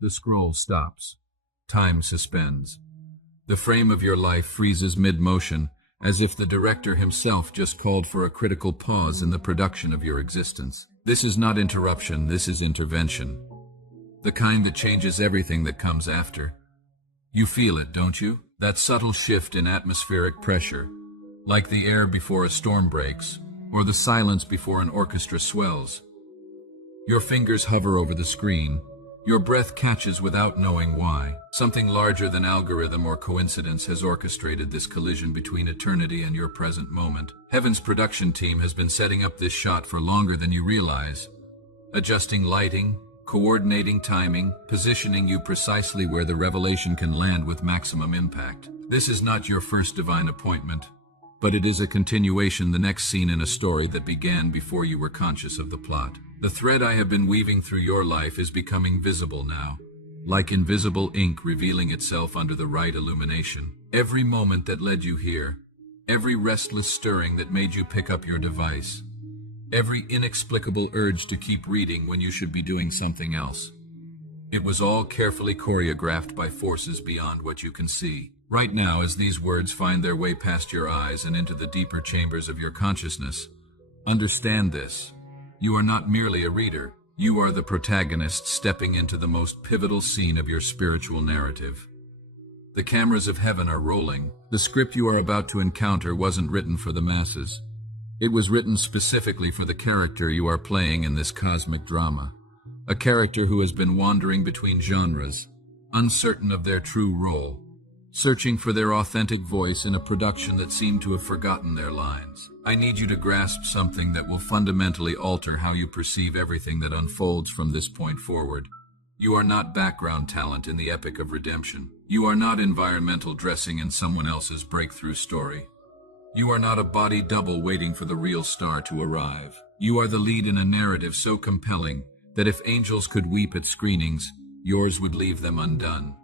The scroll stops. Time suspends. The frame of your life freezes mid-motion, as if the director himself just called for a critical pause in the production of your existence. This is not interruption, this is intervention. The kind that changes everything that comes after. You feel it, don't you? That subtle shift in atmospheric pressure, like the air before a storm breaks, or the silence before an orchestra swells. Your fingers hover over the screen. Your breath catches without knowing why. Something larger than algorithm or coincidence has orchestrated this collision between eternity and your present moment. Heaven's production team has been setting up this shot for longer than you realize, adjusting lighting, coordinating timing, positioning you precisely where the revelation can land with maximum impact. This is not your first divine appointment, but it is a continuation, the next scene in a story that began before you were conscious of the plot. The thread I have been weaving through your life is becoming visible now, like invisible ink revealing itself under the right illumination. Every moment that led you here, every restless stirring that made you pick up your device, every inexplicable urge to keep reading when you should be doing something else. It was all carefully choreographed by forces beyond what you can see. Right now, as these words find their way past your eyes and into the deeper chambers of your consciousness, understand this. You are not merely a reader. You are the protagonist stepping into the most pivotal scene of your spiritual narrative. The cameras of heaven are rolling. The script you are about to encounter wasn't written for the masses. It was written specifically for the character you are playing in this cosmic drama. A character who has been wandering between genres, uncertain of their true role, searching for their authentic voice in a production that seemed to have forgotten their lines. I need you to grasp something that will fundamentally alter how you perceive everything that unfolds from this point forward. You are not background talent in the epic of redemption. You are not environmental dressing in someone else's breakthrough story. You are not a body double waiting for the real star to arrive. You are the lead in a narrative so compelling that if angels could weep at screenings, yours would leave them undone.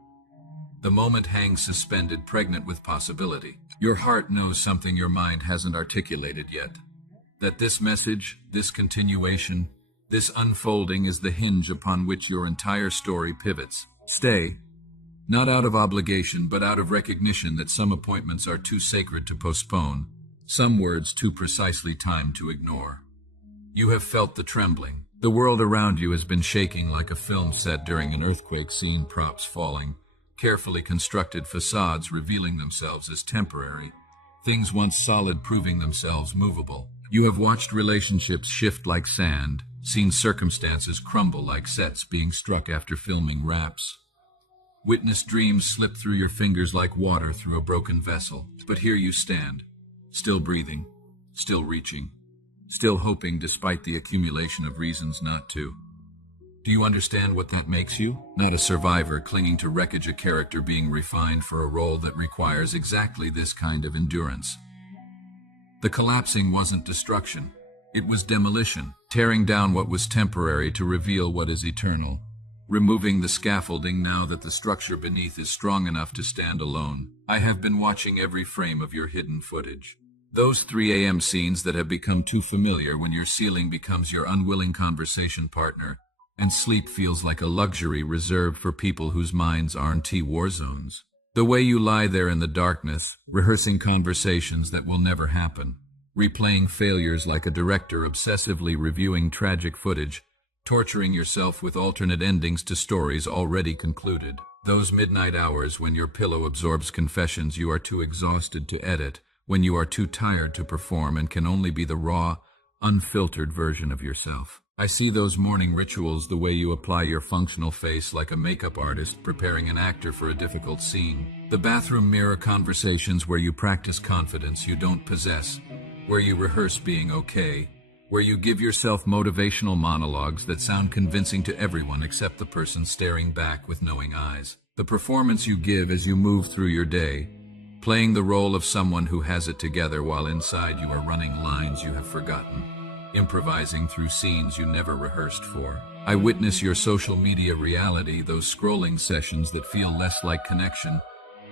The moment hangs suspended, pregnant with possibility. Your heart knows something your mind hasn't articulated yet. That this message, this continuation, this unfolding is the hinge upon which your entire story pivots. Stay, not out of obligation, but out of recognition that some appointments are too sacred to postpone, some words too precisely timed to ignore. You have felt the trembling. The world around you has been shaking like a film set during an earthquake scene, props falling, carefully constructed facades revealing themselves as temporary, things once solid proving themselves movable. You have watched relationships shift like sand, seen circumstances crumble like sets being struck after filming wraps, witnessed dreams slip through your fingers like water through a broken vessel. But here you stand, still breathing, still reaching, still hoping despite the accumulation of reasons not to. Do you understand what that makes you? Not a survivor clinging to wreckage, a character being refined for a role that requires exactly this kind of endurance. The collapsing wasn't destruction. It was demolition, tearing down what was temporary to reveal what is eternal, removing the scaffolding now that the structure beneath is strong enough to stand alone. I have been watching every frame of your hidden footage. Those 3 a.m. scenes that have become too familiar when your ceiling becomes your unwilling conversation partner, and sleep feels like a luxury reserved for people whose minds aren't war zones. The way you lie there in the darkness, rehearsing conversations that will never happen, replaying failures like a director obsessively reviewing tragic footage, torturing yourself with alternate endings to stories already concluded. Those midnight hours when your pillow absorbs confessions you are too exhausted to edit, when you are too tired to perform and can only be the raw, unfiltered version of yourself. I see those morning rituals, the way you apply your functional face like a makeup artist preparing an actor for a difficult scene. The bathroom mirror conversations where you practice confidence you don't possess, where you rehearse being okay, where you give yourself motivational monologues that sound convincing to everyone except the person staring back with knowing eyes. The performance you give as you move through your day, playing the role of someone who has it together while inside you are running lines you have forgotten, improvising through scenes you never rehearsed for. I witness your social media reality, those scrolling sessions that feel less like connection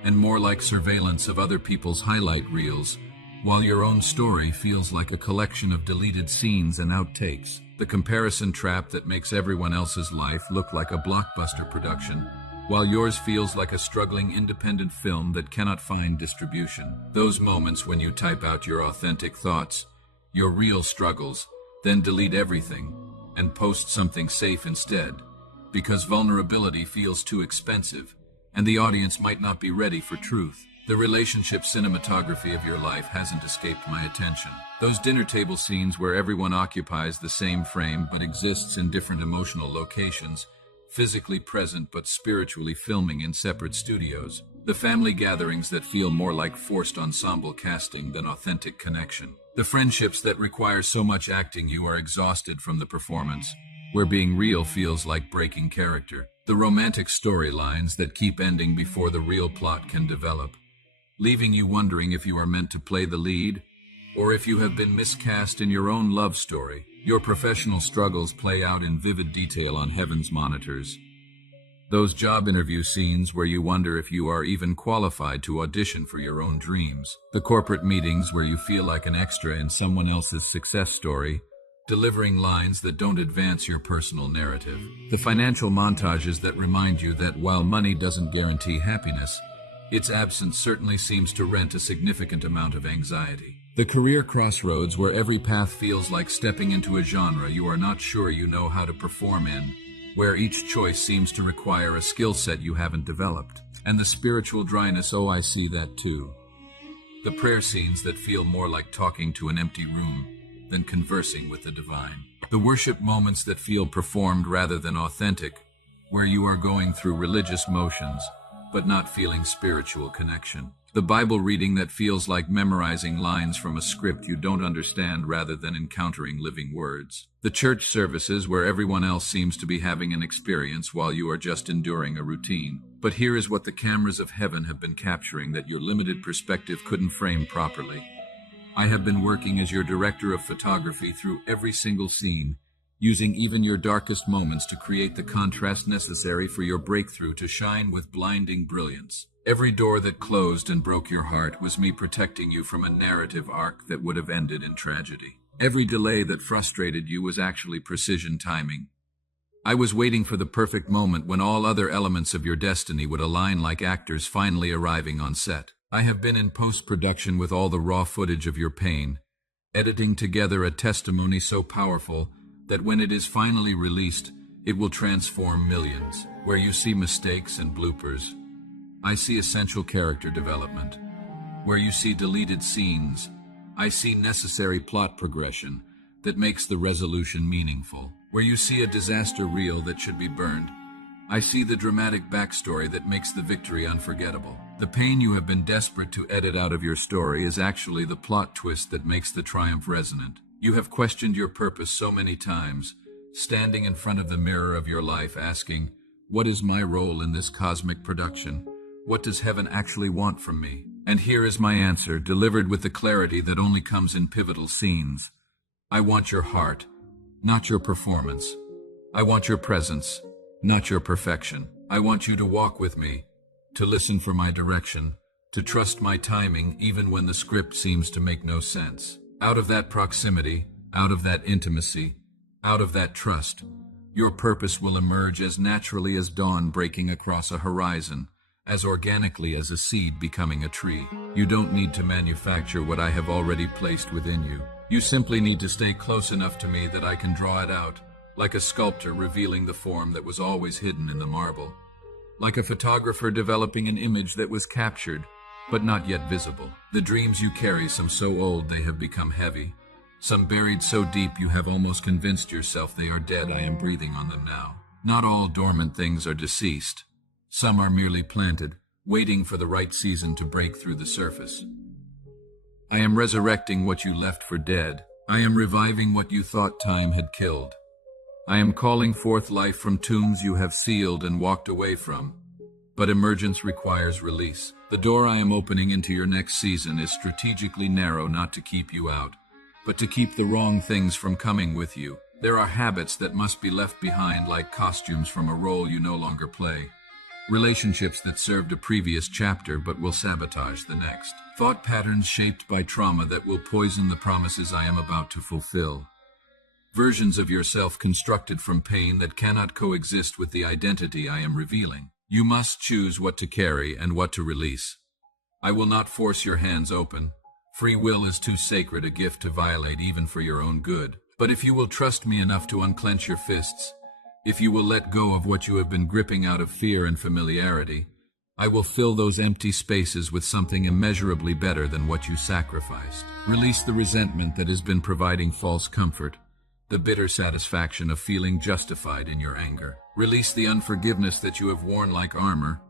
and more like surveillance of other people's highlight reels, while your own story feels like a collection of deleted scenes and outtakes. The comparison trap that makes everyone else's life look like a blockbuster production, while yours feels like a struggling independent film that cannot find distribution. Those moments when you type out your authentic thoughts, your real struggles, then delete everything and post something safe instead, because vulnerability feels too expensive and the audience might not be ready for truth. The relationship cinematography of your life hasn't escaped my attention. Those dinner table scenes where everyone occupies the same frame but exists in different emotional locations, physically present but spiritually filming in separate studios. The family gatherings that feel more like forced ensemble casting than authentic connection. The friendships that require so much acting you are exhausted from the performance, where being real feels like breaking character. The romantic storylines that keep ending before the real plot can develop, leaving you wondering if you are meant to play the lead, or if you have been miscast in your own love story. Your professional struggles play out in vivid detail on heaven's monitors. Those job interview scenes where you wonder if you are even qualified to audition for your own dreams. The corporate meetings where you feel like an extra in someone else's success story, delivering lines that don't advance your personal narrative. The financial montages that remind you that while money doesn't guarantee happiness, its absence certainly seems to rent a significant amount of anxiety. The career crossroads where every path feels like stepping into a genre you are not sure you know how to perform in, where each choice seems to require a skill set you haven't developed. And the spiritual dryness, oh, I see that too. The prayer scenes that feel more like talking to an empty room than conversing with the divine. The worship moments that feel performed rather than authentic, where you are going through religious motions but not feeling spiritual connection. The Bible reading that feels like memorizing lines from a script you don't understand rather than encountering living words. The church services where everyone else seems to be having an experience while you are just enduring a routine. But here is what the cameras of heaven have been capturing that your limited perspective couldn't frame properly. I have been working as your director of photography through every single scene, using even your darkest moments to create the contrast necessary for your breakthrough to shine with blinding brilliance. Every door that closed and broke your heart was me protecting you from a narrative arc that would have ended in tragedy. Every delay that frustrated you was actually precision timing. I was waiting for the perfect moment when all other elements of your destiny would align like actors finally arriving on set. I have been in post-production with all the raw footage of your pain, editing together a testimony so powerful that when it is finally released, it will transform millions. Where you see mistakes and bloopers, I see essential character development. Where you see deleted scenes, I see necessary plot progression that makes the resolution meaningful. Where you see a disaster reel that should be burned, I see the dramatic backstory that makes the victory unforgettable. The pain you have been desperate to edit out of your story is actually the plot twist that makes the triumph resonant. You have questioned your purpose so many times, standing in front of the mirror of your life asking, what is my role in this cosmic production? What does heaven actually want from me? And here is my answer, delivered with the clarity that only comes in pivotal scenes. I want your heart, not your performance. I want your presence, not your perfection. I want you to walk with me, to listen for my direction, to trust my timing even when the script seems to make no sense. Out of that proximity, out of that intimacy, out of that trust, your purpose will emerge as naturally as dawn breaking across a horizon, as organically as a seed becoming a tree. You don't need to manufacture what I have already placed within you. You simply need to stay close enough to me that I can draw it out, like a sculptor revealing the form that was always hidden in the marble, like a photographer developing an image that was captured, but not yet visible. The dreams you carry, some so old they have become heavy, some buried so deep you have almost convinced yourself they are dead. I am breathing on them now. Not all dormant things are deceased. Some are merely planted, waiting for the right season to break through the surface. I am resurrecting what you left for dead. I am reviving what you thought time had killed. I am calling forth life from tombs you have sealed and walked away from. But emergence requires release. The door I am opening into your next season is strategically narrow, not to keep you out, but to keep the wrong things from coming with you. There are habits that must be left behind, like costumes from a role you no longer play. Relationships that served a previous chapter but will sabotage the next. Thought patterns shaped by trauma that will poison the promises I am about to fulfill. Versions of yourself constructed from pain that cannot coexist with the identity I am revealing. You must choose what to carry and what to release. I will not force your hands open. Free will is too sacred a gift to violate even for your own good. But if you will trust me enough to unclench your fists, if you will let go of what you have been gripping out of fear and familiarity, I will fill those empty spaces with something immeasurably better than what you sacrificed. Release the resentment that has been providing false comfort, the bitter satisfaction of feeling justified in your anger. Release the unforgiveness that you have worn like armor,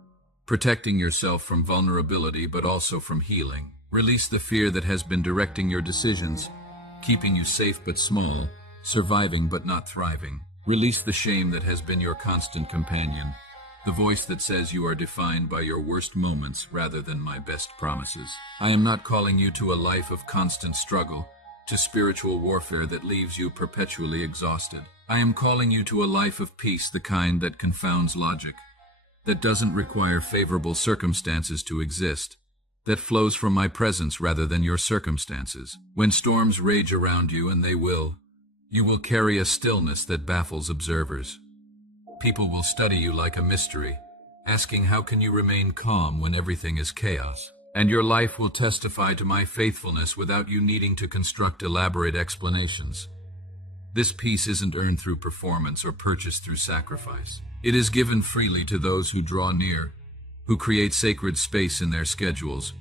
protecting yourself from vulnerability but also from healing. Release the fear that has been directing your decisions, keeping you safe but small, surviving but not thriving. Release the shame that has been your constant companion, the voice that says you are defined by your worst moments rather than my best promises. I am not calling you to a life of constant struggle, to spiritual warfare that leaves you perpetually exhausted. I am calling you to a life of peace, the kind that confounds logic, that doesn't require favorable circumstances to exist, that flows from my presence rather than your circumstances. When storms rage around you, and they will, you will carry a stillness that baffles observers. People will study you like a mystery, asking how can you remain calm when everything is chaos. And your life will testify to my faithfulness without you needing to construct elaborate explanations. This peace isn't earned through performance or purchased through sacrifice. It is given freely to those who draw near, who create sacred space in their schedules,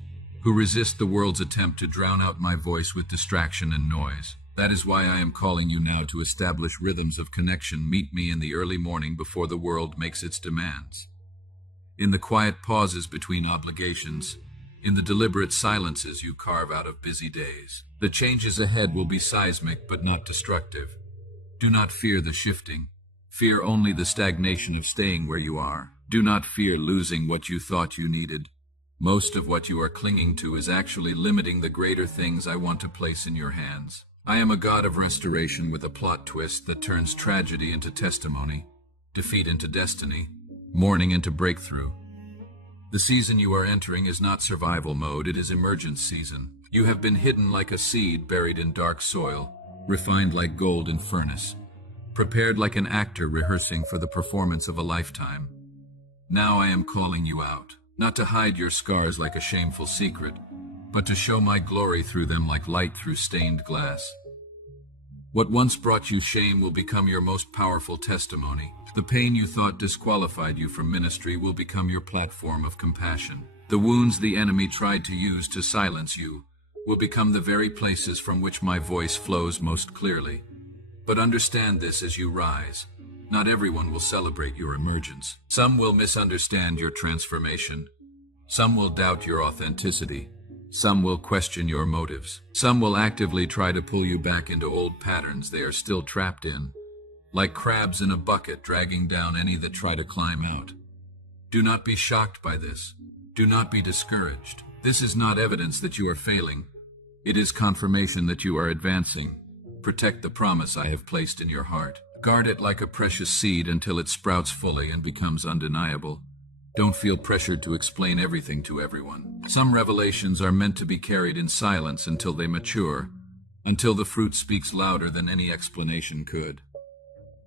who resist the world's attempt to drown out my voice with distraction and noise. That is why I am calling you now to establish rhythms of connection. Meet me in the early morning before the world makes its demands. In the quiet pauses between obligations, in the deliberate silences you carve out of busy days. The changes ahead will be seismic but not destructive. Do not fear the shifting. Fear only the stagnation of staying where you are. Do not fear losing what you thought you needed. Most of what you are clinging to is actually limiting the greater things I want to place in your hands. I am a God of restoration with a plot twist that turns tragedy into testimony, defeat into destiny, mourning into breakthrough. The season you are entering is not survival mode, it is emergence season. You have been hidden like a seed buried in dark soil, refined like gold in furnace, prepared like an actor rehearsing for the performance of a lifetime. Now I am calling you out, not to hide your scars like a shameful secret, but to show my glory through them like light through stained glass. What once brought you shame will become your most powerful testimony. The pain you thought disqualified you from ministry will become your platform of compassion. The wounds the enemy tried to use to silence you will become the very places from which my voice flows most clearly. But understand this as you rise. Not everyone will celebrate your emergence. Some will misunderstand your transformation. Some will doubt your authenticity. Some will question your motives. Some will actively try to pull you back into old patterns they are still trapped in, like crabs in a bucket dragging down any that try to climb out. Do not be shocked by this. Do not be discouraged. This is not evidence that you are failing. It is confirmation that you are advancing. Protect the promise I have placed in your heart. Guard it like a precious seed until it sprouts fully and becomes undeniable. Don't feel pressured to explain everything to everyone. Some revelations are meant to be carried in silence until they mature, until the fruit speaks louder than any explanation could.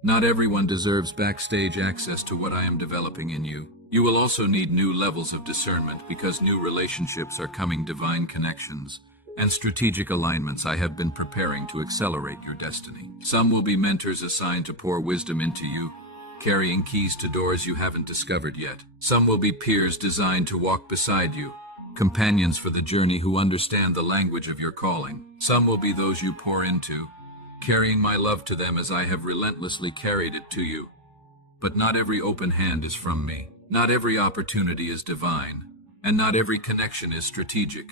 Not everyone deserves backstage access to what I am developing in you. You will also need new levels of discernment because new relationships are coming, divine connections, and strategic alignments I have been preparing to accelerate your destiny. Some will be mentors assigned to pour wisdom into you, carrying keys to doors you haven't discovered yet. Some will be peers designed to walk beside you, companions for the journey who understand the language of your calling. Some will be those you pour into, carrying my love to them as I have relentlessly carried it to you. But not every open hand is from me. Not every opportunity is divine, and not every connection is strategic.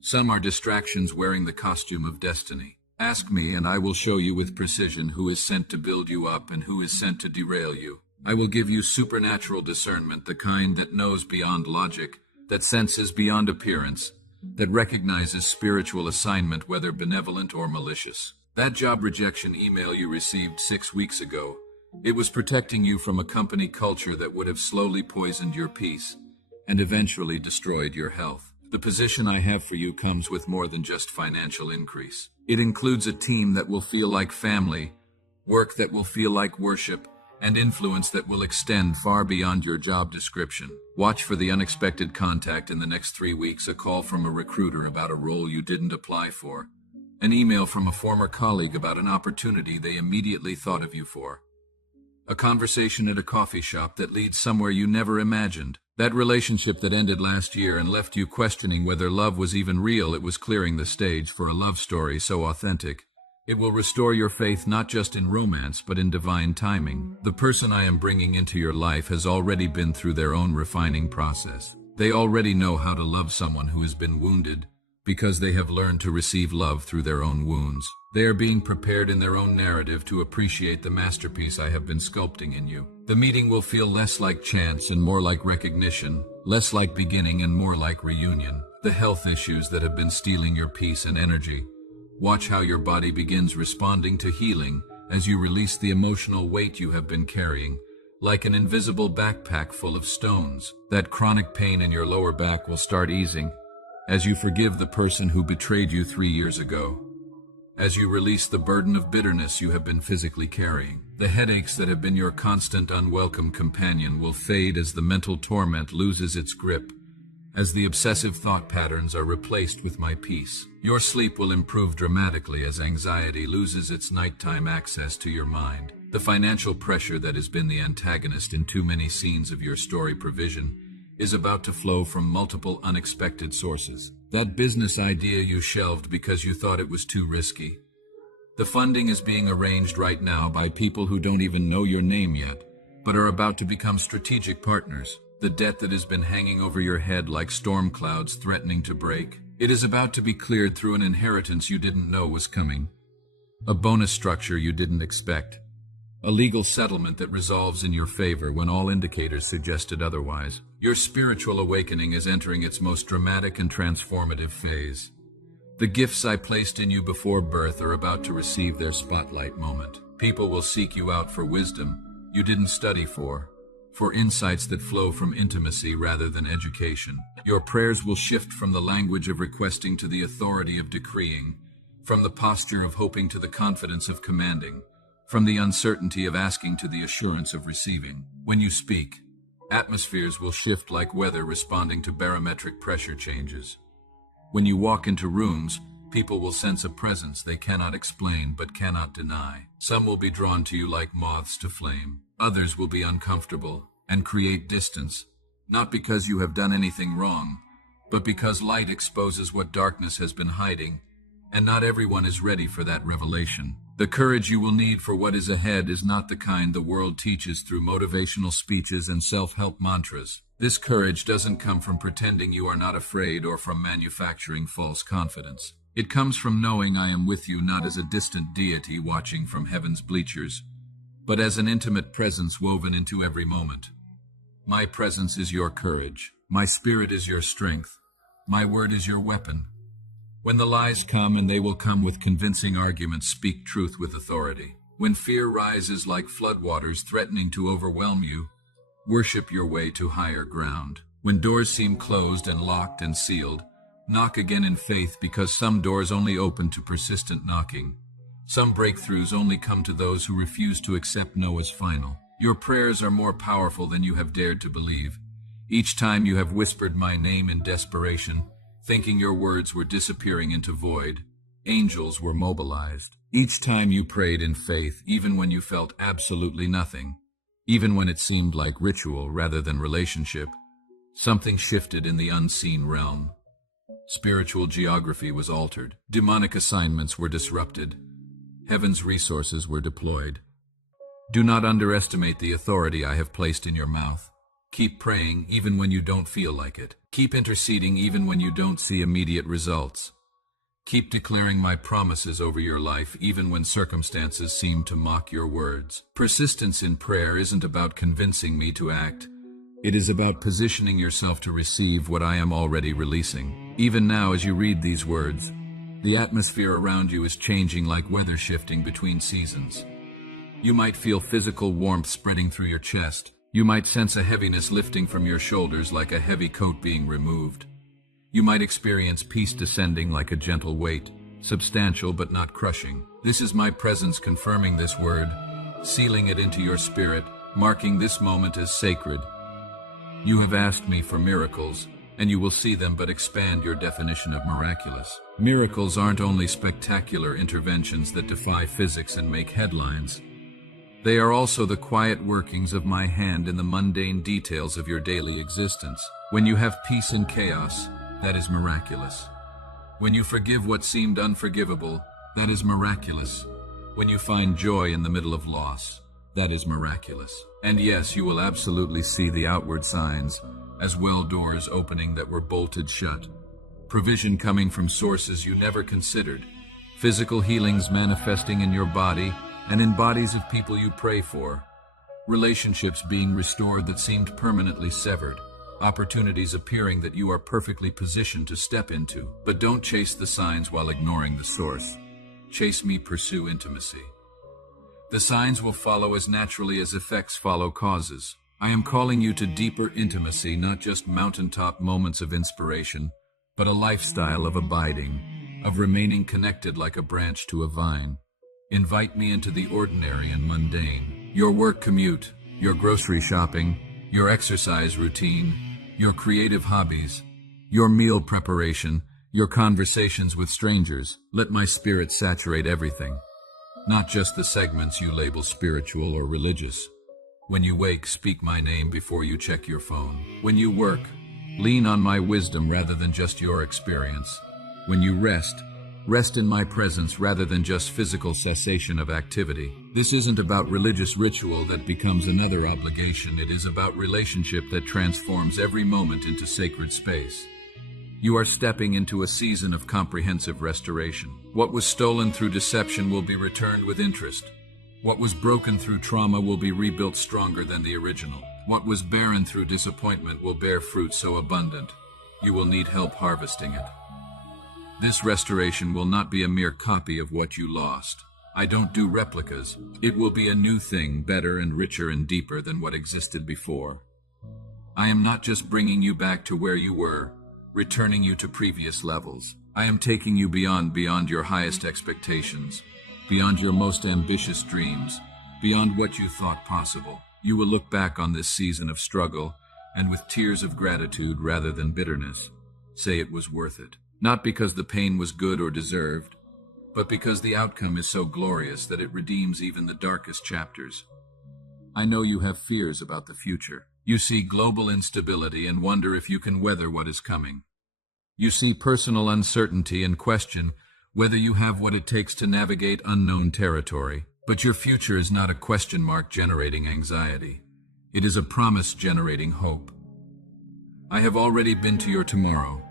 Some are distractions wearing the costume of destiny. Ask me, and I will show you with precision who is sent to build you up and who is sent to derail you. I will give you supernatural discernment, the kind that knows beyond logic, that senses beyond appearance, that recognizes spiritual assignment, whether benevolent or malicious. That job rejection email you received 6 weeks ago, It was protecting you from a company culture that would have slowly poisoned your peace and eventually destroyed your health. The position I have for you comes with more than just financial increase. It includes a team that will feel like family, work that will feel like worship, and influence that will extend far beyond your job description. Watch for the unexpected contact in the next 3 weeks, a call from a recruiter about a role you didn't apply for, an email from a former colleague about an opportunity they immediately thought of you for, a conversation at a coffee shop that leads somewhere you never imagined. That relationship that ended last year and left you questioning whether love was even real, it was clearing the stage for a love story so authentic. It will restore your faith not just in romance, but in divine timing. The person I am bringing into your life has already been through their own refining process. They already know how to love someone who has been wounded, because they have learned to receive love through their own wounds. They are being prepared in their own narrative to appreciate the masterpiece I have been sculpting in you. The meeting will feel less like chance and more like recognition, less like beginning and more like reunion. The health issues that have been stealing your peace and energy. Watch how your body begins responding to healing as you release the emotional weight you have been carrying, like an invisible backpack full of stones. That chronic pain in your lower back will start easing as you forgive the person who betrayed you 3 years ago. As you release the burden of bitterness you have been physically carrying, the headaches that have been your constant unwelcome companion will fade as the mental torment loses its grip, as the obsessive thought patterns are replaced with my peace. Your sleep will improve dramatically as anxiety loses its nighttime access to your mind. The financial pressure that has been the antagonist in too many scenes of your story provision is about to flow from multiple unexpected sources. That business idea you shelved because you thought it was too risky. The funding is being arranged right now by people who don't even know your name yet, but are about to become strategic partners. The debt that has been hanging over your head like storm clouds threatening to break, it is about to be cleared through an inheritance you didn't know was coming, a bonus structure you didn't expect, a legal settlement that resolves in your favor when all indicators suggested otherwise. Your spiritual awakening is entering its most dramatic and transformative phase. The gifts I placed in you before birth are about to receive their spotlight moment. People will seek you out for wisdom you didn't study for insights that flow from intimacy rather than education. Your prayers will shift from the language of requesting to the authority of decreeing, from the posture of hoping to the confidence of commanding, from the uncertainty of asking to the assurance of receiving. When you speak, atmospheres will shift like weather responding to barometric pressure changes. When you walk into rooms, people will sense a presence they cannot explain but cannot deny. Some will be drawn to you like moths to flame. Others will be uncomfortable and create distance, not because you have done anything wrong, but because light exposes what darkness has been hiding, and not everyone is ready for that revelation. The courage you will need for what is ahead is not the kind the world teaches through motivational speeches and self-help mantras. This courage doesn't come from pretending you are not afraid or from manufacturing false confidence. It comes from knowing I am with you not as a distant deity watching from heaven's bleachers, but as an intimate presence woven into every moment. My presence is your courage. My spirit is your strength. My word is your weapon. When the lies come, and they will come with convincing arguments, speak truth with authority. When fear rises like floodwaters threatening to overwhelm you, worship your way to higher ground. When doors seem closed and locked and sealed, knock again in faith, because some doors only open to persistent knocking. Some breakthroughs only come to those who refuse to accept no as final. Your prayers are more powerful than you have dared to believe. Each time you have whispered my name in desperation, thinking your words were disappearing into void, angels were mobilized. Each time you prayed in faith, even when you felt absolutely nothing, even when it seemed like ritual rather than relationship, something shifted in the unseen realm. Spiritual geography was altered. Demonic assignments were disrupted. Heaven's resources were deployed. Do not underestimate the authority I have placed in your mouth. Keep praying even when you don't feel like it. Keep interceding even when you don't see immediate results. Keep declaring my promises over your life even when circumstances seem to mock your words. Persistence in prayer isn't about convincing me to act. It is about positioning yourself to receive what I am already releasing. Even now, as you read these words, the atmosphere around you is changing like weather shifting between seasons. You might feel physical warmth spreading through your chest. You might sense a heaviness lifting from your shoulders like a heavy coat being removed. You might experience peace descending like a gentle weight, substantial but not crushing. This is my presence confirming this word, sealing it into your spirit, marking this moment as sacred. You have asked me for miracles, and you will see them, but expand your definition of miraculous. Miracles aren't only spectacular interventions that defy physics and make headlines. They are also the quiet workings of my hand in the mundane details of your daily existence. When you have peace in chaos, that is miraculous. When you forgive what seemed unforgivable, that is miraculous. When you find joy in the middle of loss, that is miraculous. And yes, you will absolutely see the outward signs, as well doors opening that were bolted shut, provision coming from sources you never considered, physical healings manifesting in your body and in bodies of people you pray for, relationships being restored that seemed permanently severed, opportunities appearing that you are perfectly positioned to step into. But don't chase the signs while ignoring the source. Chase me, pursue intimacy. The signs will follow as naturally as effects follow causes. I am calling you to deeper intimacy, not just mountaintop moments of inspiration, but a lifestyle of abiding, of remaining connected like a branch to a vine. Invite me into the ordinary and mundane. Your work commute, your grocery shopping, your exercise routine, your creative hobbies, your meal preparation, your conversations with strangers. Let my spirit saturate everything, not just the segments you label spiritual or religious. When you wake, speak my name before you check your phone. When you work, lean on my wisdom rather than just your experience. When you rest in my presence rather than just physical cessation of activity. This isn't about religious ritual that becomes another obligation. It is about relationship that transforms every moment into sacred space. You are stepping into a season of comprehensive restoration. What was stolen through deception will be returned with interest. What was broken through trauma will be rebuilt stronger than the original. What was barren through disappointment will bear fruit so abundant, you will need help harvesting it. This restoration will not be a mere copy of what you lost. I don't do replicas. It will be a new thing, better and richer and deeper than what existed before. I am not just bringing you back to where you were, returning you to previous levels. I am taking you beyond your highest expectations, beyond your most ambitious dreams, beyond what you thought possible. You will look back on this season of struggle, and with tears of gratitude rather than bitterness, say it was worth it. Not because the pain was good or deserved, but because the outcome is so glorious that it redeems even the darkest chapters. I know you have fears about the future. You see global instability and wonder if you can weather what is coming. You see personal uncertainty and question whether you have what it takes to navigate unknown territory. But your future is not a question mark generating anxiety. It is a promise generating hope. I have already been to your tomorrow.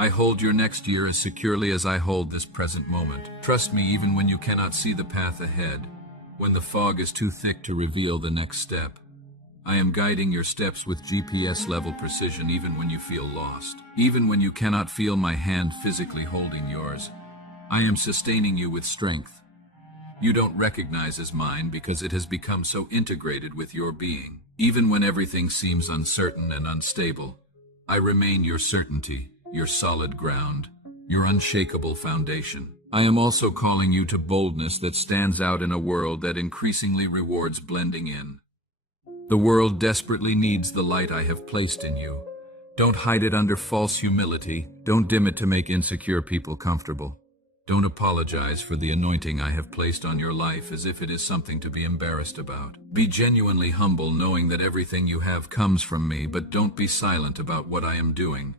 I hold your next year as securely as I hold this present moment. Trust me even when you cannot see the path ahead, when the fog is too thick to reveal the next step. I am guiding your steps with GPS-level precision even when you feel lost. Even when you cannot feel my hand physically holding yours, I am sustaining you with strength. You don't recognize as mine because it has become so integrated with your being. Even when everything seems uncertain and unstable, I remain your certainty, your solid ground, your unshakable foundation. I am also calling you to boldness that stands out in a world that increasingly rewards blending in. The world desperately needs the light I have placed in you. Don't hide it under false humility. Don't dim it to make insecure people comfortable. Don't apologize for the anointing I have placed on your life as if it is something to be embarrassed about. Be genuinely humble, knowing that everything you have comes from me, but don't be silent about what I am doing.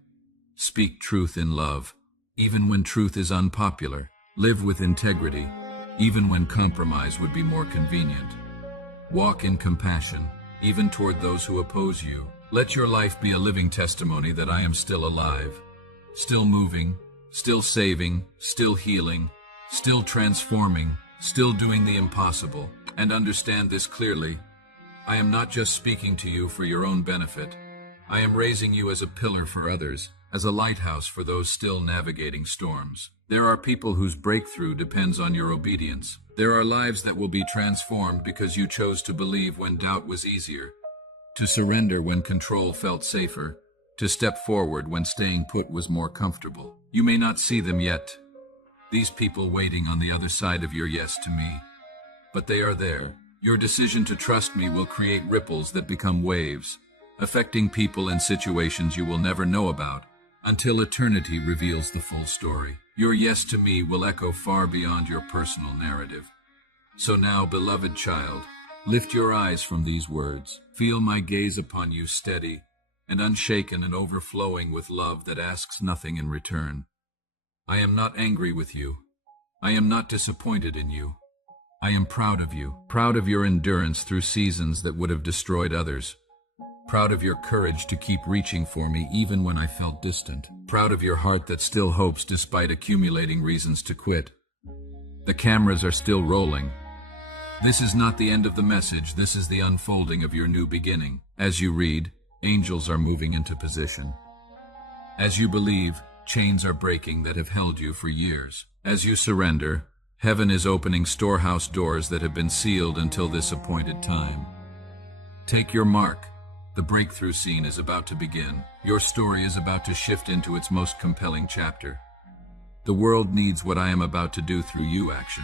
Speak truth in love, even when truth is unpopular. Live with integrity, even when compromise would be more convenient. Walk in compassion, even toward those who oppose you. Let your life be a living testimony that I am still alive, still moving, still saving, still healing, still transforming, still doing the impossible. And understand this clearly. I am not just speaking to you for your own benefit. I am raising you as a pillar for others, as a lighthouse for those still navigating storms. There are people whose breakthrough depends on your obedience. There are lives that will be transformed because you chose to believe when doubt was easier, to surrender when control felt safer, to step forward when staying put was more comfortable. You may not see them yet, these people waiting on the other side of your yes to me, but they are there. Your decision to trust me will create ripples that become waves, affecting people and situations you will never know about until eternity reveals the full story. Your yes to me will echo far beyond your personal narrative. So now, beloved child, lift your eyes from these words. Feel my gaze upon you steady and unshaken and overflowing with love that asks nothing in return. I am not angry with you. I am not disappointed in you. I am proud of you, proud of your endurance through seasons that would have destroyed others. Proud of your courage to keep reaching for me even when I felt distant. Proud of your heart that still hopes despite accumulating reasons to quit. The cameras are still rolling. This is not the end of the message, this is the unfolding of your new beginning. As you read, angels are moving into position. As you believe, chains are breaking that have held you for years. As you surrender, heaven is opening storehouse doors that have been sealed until this appointed time. Take your mark. The breakthrough scene is about to begin. Your story is about to shift into its most compelling chapter. The world needs what I am about to do through you, action.